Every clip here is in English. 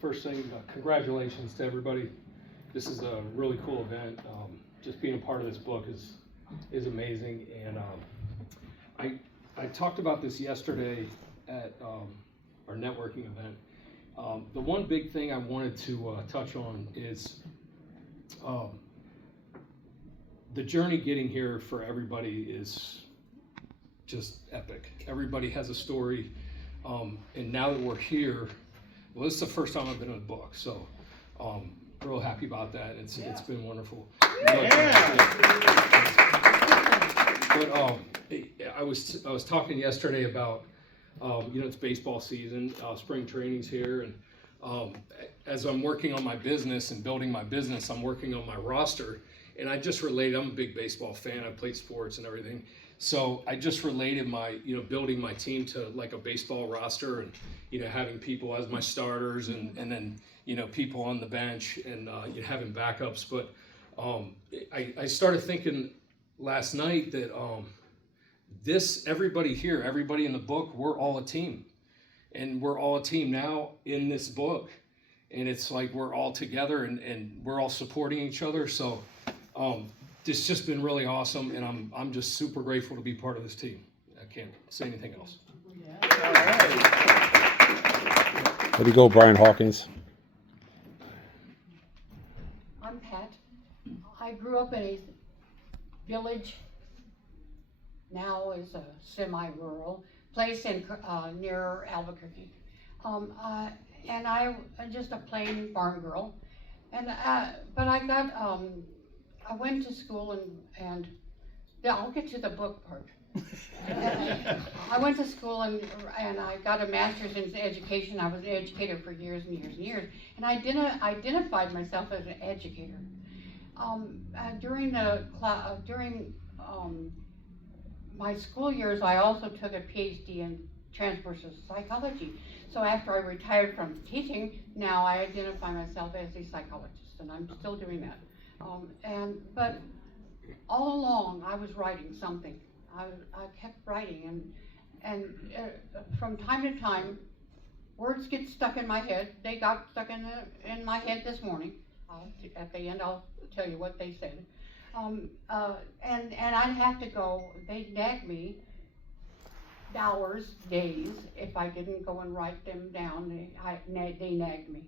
First thing, congratulations to everybody. This is a really cool event. Just being a part of this book is amazing. And I talked about this yesterday at our networking event. The one big thing I wanted to touch on is the journey getting here for everybody is just epic. Everybody has a story, and now that we're here, well, this is the first time I've been in a book, so real happy about that. It's been wonderful. But I was talking yesterday about it's baseball season, spring training's here, and as I'm working on my business and building my business, I'm working on my roster, and I just related. I'm a big baseball fan. I played sports and everything. So I just related my, building my team to like a baseball roster and, having people as my starters and then, people on the bench and having backups. But I started thinking last night that everybody here, everybody in the book, we're all a team. And we're all a team now in this book. And it's like we're all together and we're all supporting each other. So it's just been really awesome, and I'm just super grateful to be part of this team. I can't say anything else. All right. Way to go, Brian Hawkins. I'm Pat. I grew up in a village, now is a semi-rural place in near Albuquerque, and I'm just a plain farm girl. And but I went to school and yeah, I'll get to the book part. I went to school and I got a master's in education. I was an educator for years and years and years, and I identified myself as an educator. During my school years, I also took a PhD in transpersonal psychology. So after I retired from teaching, now I identify myself as a psychologist, and I'm still doing that. But all along, I was writing something. I kept writing, and from time to time, words get stuck in my head. They got stuck in my head this morning. At the end, I'll tell you what they said. And I'd have to go. They'd nag me hours, days, if I didn't go and write them down. They nagged me.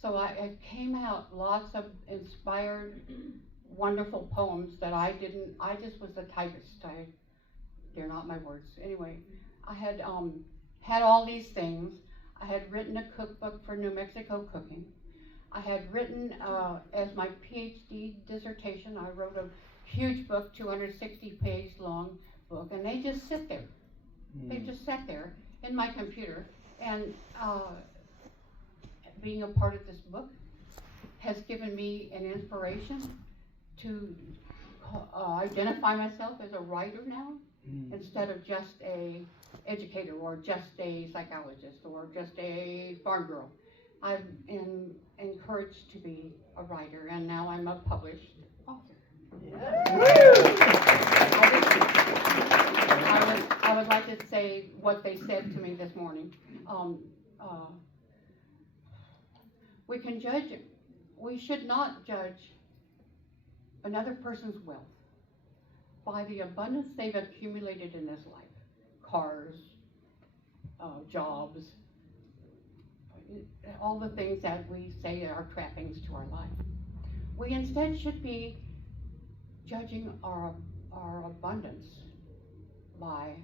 So it came out lots of inspired, wonderful poems that I just was a typist. They're not my words. Anyway, I had all these things. I had written a cookbook for New Mexico cooking. I had written, as my PhD dissertation, I wrote a huge book, 260-page long book, and they just sit there. They just sat there in my computer, and being a part of this book has given me an inspiration to identify myself as a writer now, instead of just a educator or just a psychologist or just a farm girl. I'm encouraged to be a writer, and now I'm a published author. I would like to say what they said to me this morning. We should not judge another person's wealth by the abundance they've accumulated in this life. Cars, jobs, all the things that we say are trappings to our life. We instead should be judging our abundance by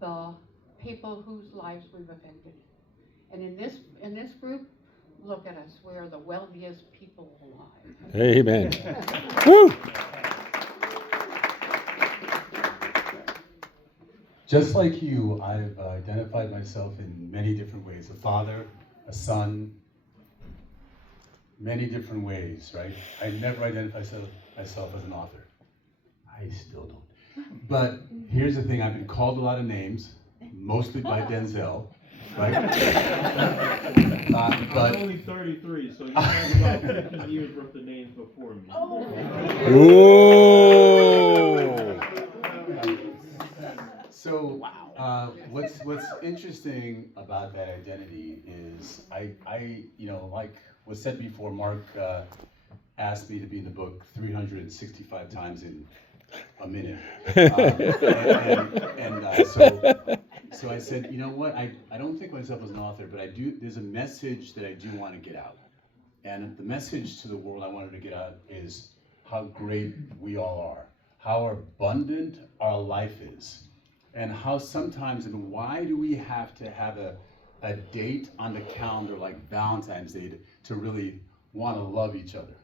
the people whose lives we've affected. And in this group, look at us. We are the wealthiest people alive. Amen. Woo! Just like you, I've identified myself in many different ways. A father, a son, many different ways, right? I never identified myself as an author. I still don't. But here's the thing, I've been called a lot of names, mostly by Denzel, right? I'm only 33, so you have about 15 years worth of names before me. Ooh. So, What's interesting about that identity is like was said before, Mark asked me to be in the book 365 times in a minute. So I said, you know what, I don't think myself as an author, but there's a message that I do want to get out. And the message to the world I wanted to get out is how great we all are, how abundant our life is, and how sometimes, and why do we have to have a date on the calendar like Valentine's Day to really want to love each other?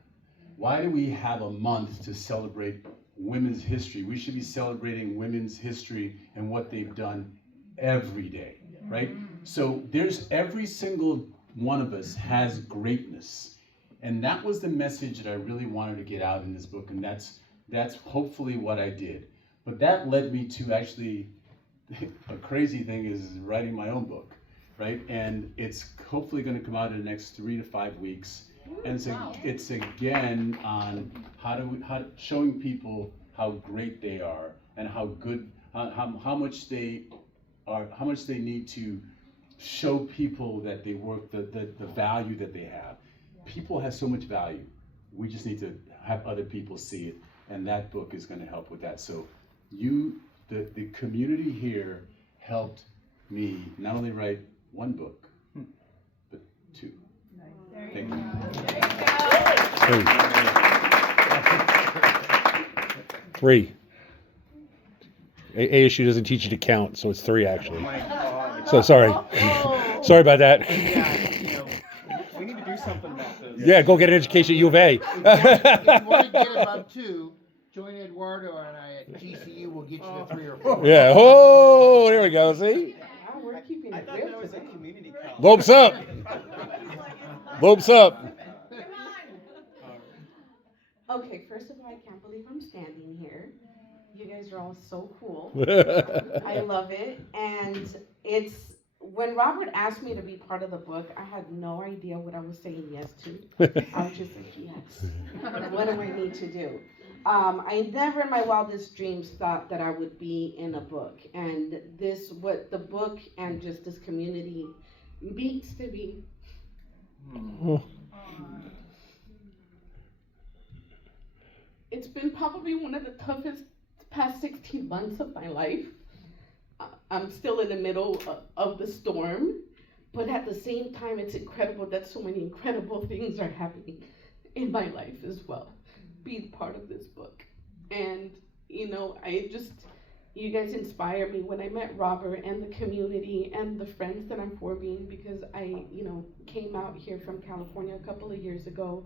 Why do we have a month to celebrate women's history? We should be celebrating women's history and what they've done every day, right? So there's every single one of us has greatness. And that was the message that I really wanted to get out in this book, and that's hopefully what I did. But that led me to actually, a crazy thing is writing my own book, right? And it's hopefully going to come out in the next 3 to 5 weeks. And it's again on showing people how great they are and how good, how much they need to show people that they work, the value that they have. People have so much value. We just need to have other people see it, and that book is going to help with that. So the community here helped me not only write one book, but 2. Thank you. Three. ASU doesn't teach you to count, so it's 3 actually. So sorry. Sorry about that. Yeah, we need to do something about this. Yeah, go get an education at U of A. If you want to get above 2, join Eduardo and I at GCU. We'll get you to 3 or 4. Yeah. Oh, there we go. See? We're keeping I it thought real that was a today. community college. Lopes up. Lopes up. Okay, first of all, I can't believe I'm standing here. You guys are all so cool. I love it. And when Robert asked me to be part of the book, I had no idea what I was saying yes to. I was just like, yes. What do I need to do? I never in my wildest dreams thought that I would be in a book. And what the book and just this community means to me. It's been probably one of the toughest past 16 months of my life. I'm still in the middle of the storm, but at the same time, it's incredible that so many incredible things are happening in my life as well. Be part of this book. And, you guys inspire me. When I met Robert and the community and the friends that I'm forming, because I, came out here from California a couple of years ago,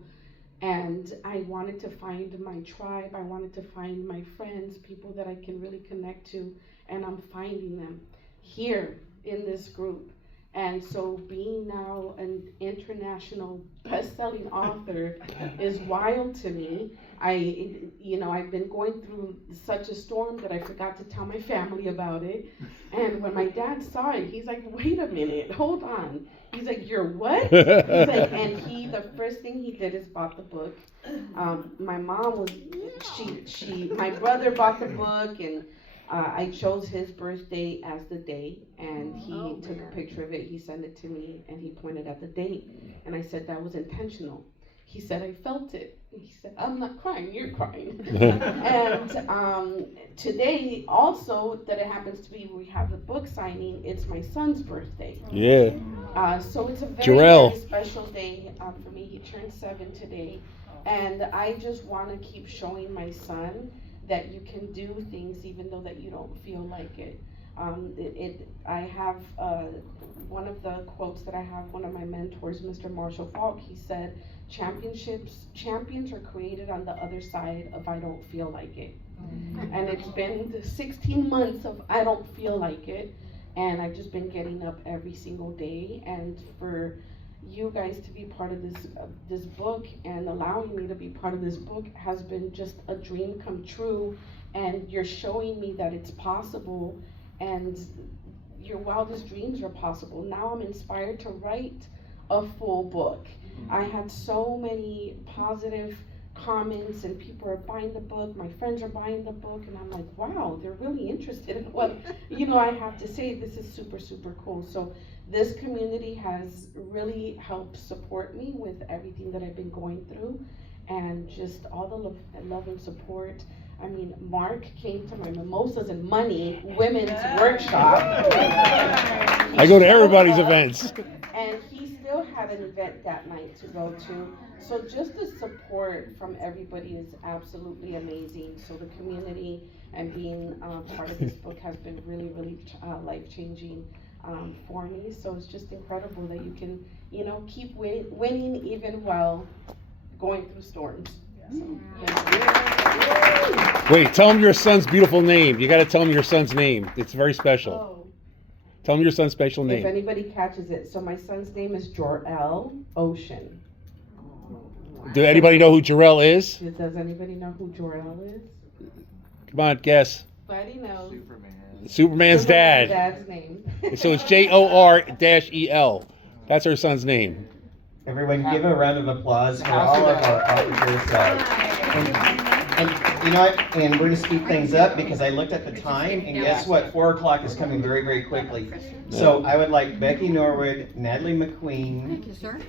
and I wanted to find my tribe. I wanted to find my friends, people that I can really connect to, and I'm finding them here in this group. And so being now an international best-selling author is wild to me. I've been going through such a storm that I forgot to tell my family about it. And when my dad saw it, he's like, wait a minute, hold on. He's like, you're what? He's like, and the first thing he did is bought the book. My mom my brother bought the book, and I chose his birthday as the day, and he took a picture of it. He sent it to me, and he pointed at the date, and I said that was intentional. He said, I felt it. He said, I'm not crying, you're crying. And today, also, that it happens to be, we have the book signing, it's my son's birthday. Yeah. So it's a Jarrell. very special day for me. He turned 7 today, and I just want to keep showing my son that you can do things even though that you don't feel like it. I have one of the quotes that I have, one of my mentors, Mr. Marshall Falk, he said, champions are created on the other side of I don't feel like it. And it's been 16 months of I don't feel like it, and I've just been getting up every single day. And for you guys to be part of this book and allowing me to be part of this book has been just a dream come true, and you're showing me that it's possible, and your wildest dreams are possible. Now I'm inspired to write a full book. I had so many positive comments and people are buying the book, my friends are buying the book, and I'm like, wow, they're really interested in what, I have to say. This is super, super cool. So this community has really helped support me with everything that I've been going through, and just all the love and support. I mean, Mark came to my Mimosas and Money Women's Workshop. I go to everybody's events. And he still had an event that night to go to. So just the support from everybody is absolutely amazing. So the community and being part of this book has been really, really life-changing for me. So it's just incredible that you can, keep winning even while going through storms. So, Wait, tell him your son's beautiful name. You got to tell him your son's name. It's very special. Oh. Tell him your son's special If name. anybody catches it, so my son's name is Jor-El Ocean. Do anybody know who Jarrell is? Does anybody know who Jor-El is? Come on, guess. Buddy knows. Superman's dad. Dad's name. So it's Jor-El. That's her son's name. Everyone give a round of applause for all of our officers. And you know what, and we're gonna speed things up because I looked at the time, and guess what, 4 o'clock is coming very, very quickly. So I would like Becky Norwood, Natalie McQueen, Thank you, sir.